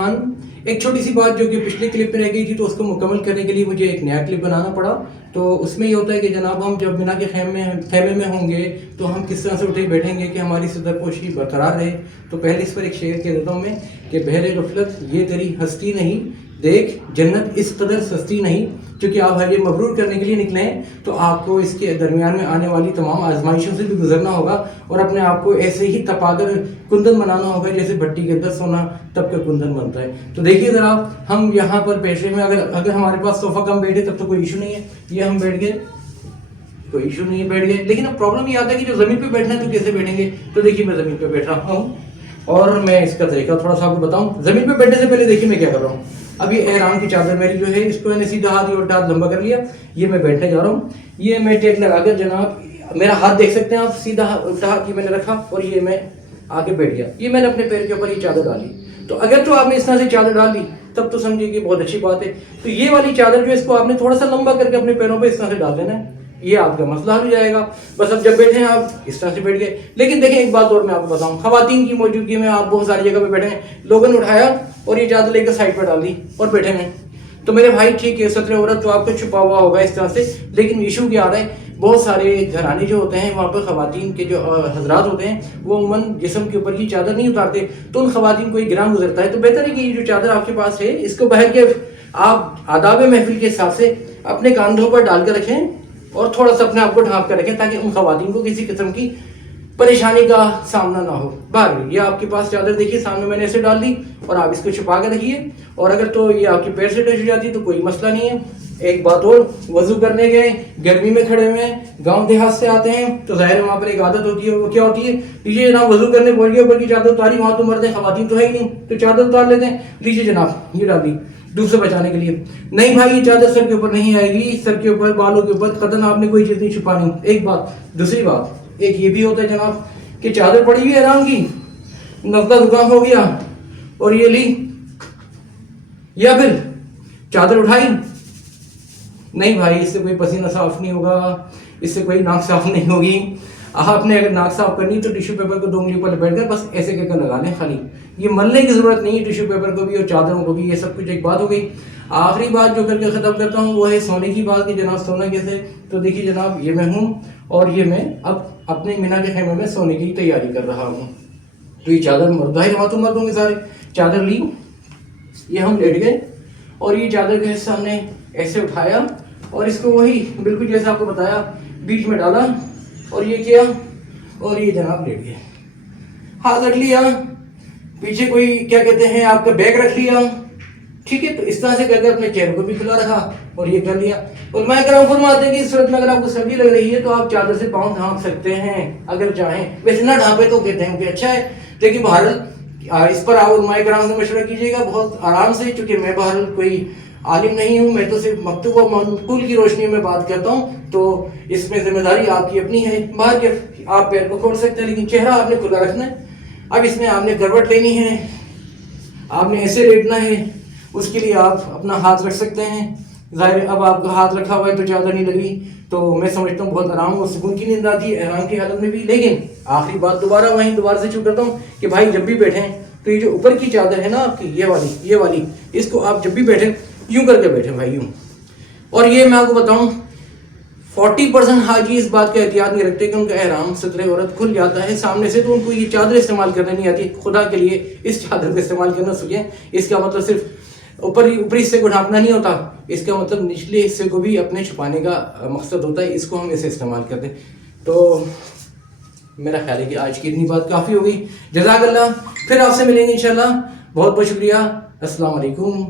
नौजवान, एक छोटी सी बात जो कि पिछले क्लिप में रह गई थी तो उसको मुकम्मल करने के लिए मुझे एक नया क्लिप बनाना पड़ा। तो उसमें ये होता है कि जनाब हम जब मीना के खेमे में होंगे तो हम किस तरह से उठे बैठेंगे कि हमारी सदरपोशी बरकरार रहे। तो पहले इस पर एक शेर कह देता हूँ मैं कि बहरे गफलत ये तेरी हस्ती नहीं, देख जन्नत इस कदर सस्ती नहीं। क्योंकि आप हज मबरूर करने के लिए निकले हैं तो आपको इसके दरमियान में आने वाली तमाम आजमाइशों से भी गुजरना होगा और अपने आप को ऐसे ही तपाकर कुंदन बनाना होगा जैसे भट्टी के अंदर सोना तब का कुंदन बनता है। तो देखिए ज़रा, हम यहाँ पर पेशे में अगर हमारे पास सोफ़ा कम बैठे तब तो कोई इशू नहीं है, ये हम बैठ गए कोई इशू नहीं है, बैठ गए। लेकिन अब प्रॉब्लम ये आता है कि जो ज़मीन पे बैठना है तो कैसे बैठेंगे। तो देखिए मैं ज़मीन पे बैठ रहा हूँ और मैं इसका तरीका थोड़ा सा आपको बताऊँ। ज़मीन पे बैठने से पहले देखिए मैं क्या कर रहा हूँ। अब ये एहराम की चादर मेरी जो है इसको मैंने सीधा हाथ और हाथ लंबा कर लिया, ये मैं बैठने जा रहा हूँ। ये मैं टेक लगाकर जनाब मेरा हाथ देख सकते हैं आप, सीधा उल्टा हाथ ये मैंने रखा और ये मैं आके बैठ गया। ये मैंने अपने पैर के ऊपर ये चादर डाली। तो अगर तो आपने इस तरह से चादर डाल ली तब तो समझिए कि बहुत अच्छी बात है। तो ये वाली चादर जो इसको आपने थोड़ा सा लंबा करके अपने पैरों पे इस तरह से डाल देना है, ये आपका मसला हल हो जाएगा। बस अब जब बैठे हैं आप इस तरह से बैठ गए। लेकिन देखिए एक बात और मैं आपको बताऊं, खवातीन की मौजूदगी में आप बहुत सारी जगह पे बैठे हैं, लोगों ने उठाया और ये चादर लेकर साइड पर डाल दी और बैठे हैं। तो मेरे भाई ठीक है, सत्र औरत तो आपको छुपा हुआ होगा इस तरह से, लेकिन इशू क्या आ रहा है, बहुत सारे घराने जो होते हैं वहाँ पर खवातीन के जो हजरात होते हैं वो उमन जिस्म के ऊपर की चादर नहीं उतारते, तो उन खवातीन को एक गिरान गुजरता है। तो बेहतर है कि ये जो चादर आपके पास है इसको बहर के आप आदाब महफिल के हिसाब से अपने कांधों पर डाल कर रखें और थोड़ा सा अपने आप को ढांप कर रखें ताकि उन खवातीन को किसी किस्म की परेशानी का सामना ना हो। बाहर ये आपके पास चादर देखिए सामने मैंने ऐसे डाल दी और आप इसको छुपा के रखिए। और अगर तो ये आपके पैर से टच हो जाती तो कोई मसला नहीं है। एक बात और, वजू करने गए, गर्मी में खड़े हुए हैं, गांव देहात से आते हैं तो जाहिर है वहाँ पर एक आदत होती है, वो क्या होती है, लीजिए जनाब वजू करने पहुंच गए, ऊपर की चादर उतारी, वहाँ तो मर्द खवातीन तो है ही नहीं तो चादर उतार लेते हैं, लीजिए जनाब ये डाल दी दूसरे बचाने के लिए। नहीं भाई ये चादर सर के ऊपर नहीं आएगी, सर के ऊपर बालों के ऊपर कतन आपने कोई चीज़ नहीं छुपानी। एक बात। दूसरी बात एक ये भी होता है जनाब कि चादर पड़ी हुई है आराम की, नजला जुकाम हो गया और ये ली, या फिर चादर उठाई, नहीं भाई इससे कोई पसीना साफ नहीं होगा, इससे कोई नाक साफ नहीं होगी। आपने अगर नाक साफ करनी तो टिश्यू पेपर को 2 उंगली पर लपेट कर बस ऐसे करके लगा लें खाली, ये मलने की जरूरत नहीं है टिश्यू पेपर को भी और चादरों को भी। ये सब कुछ एक बात हो गई। आखिरी बात जो करके ख़त्म करता हूँ वो है सोने की बात कि जनाब सोना कैसे। तो देखिए जनाब ये मैं हूँ और ये मैं अब अपने मीना के खेमे में सोने की तैयारी कर रहा हूँ। तो ये चादर मर्दाही मर्द होंगे सारे, चादर ली, ये हम लेट गए और ये चादर के हिस्सा हमने ऐसे उठाया और इसको वही बिल्कुल जैसे आपको बताया बीच में डाला और ये किया और ये जनाब लेट गए, हाथ रख लिया, पीछे कोई क्या कहते हैं आपका बैग रख लिया, ठीक है। तो इस तरह से करके अपने चेहरे को भी खुला रखा और ये कर लिया। और मैं कराम फरमाते हैं कि इस सूरत में अगर आपको सर्दी लग रही है तो आप चादर से पाँव ढांप सकते हैं अगर चाहें, वैसे ना ढांपे तो कहते हैं कि अच्छा है, लेकिन बहरहाल इस पर आप उलमाए कराम से मशवरा कीजिएगा बहुत आराम से, क्योंकि मैं बहरहाल कोई आलिम नहीं हूँ, मैं तो सिर्फ मकतूब व मनकूल की रोशनी में बात करता हूँ। तो इसमें जिम्मेदारी आपकी अपनी है, बाहर के आप पैर को खोल सकते हैं लेकिन चेहरा आपने खुला रखना है। अब इसमें आपने करवट लेनी है, आपने ऐसे लेटना है, उसके लिए आप अपना हाथ रख सकते हैं। जाहिर अब आपका हाथ रखा हुआ है तो चादर नहीं लगी, तो मैं समझता हूँ बहुत आराम और सुकून की नींद आती है आराम की हालत में भी। लेकिन आखिरी बात दोबारा से शुरू करता हूँ कि भाई जब भी बैठें तो ये जो ऊपर की चादर है ना आपकी ये वाली इसको आप जब भी बैठें यूं करके बैठे भाई, यूं। और ये मैं आपको बताऊं 40% हाजी इस बात का एहतियात नहीं रखते कि उनका एहराम सतरे औरत खुल जाता है सामने से, तो उनको ये चादर इस्तेमाल करने नहीं आती। खुदा के लिए इस चादर का इस्तेमाल करना सीखें। इसका मतलब सिर्फ ऊपरी हिस्से को ढांपना नहीं होता, इसका मतलब निचले हिस्से को भी अपने छुपाने का मकसद होता है, इसको हम ऐसे इस्तेमाल करते हैं। तो मेरा ख्याल है कि आज की इतनी बात काफ़ी हो गई। जज़ाकल्लाह, फिर आपसे मिलेंगे इंशाल्लाह। बहुत बहुत शुक्रिया। अस्सलाम वालेकुम।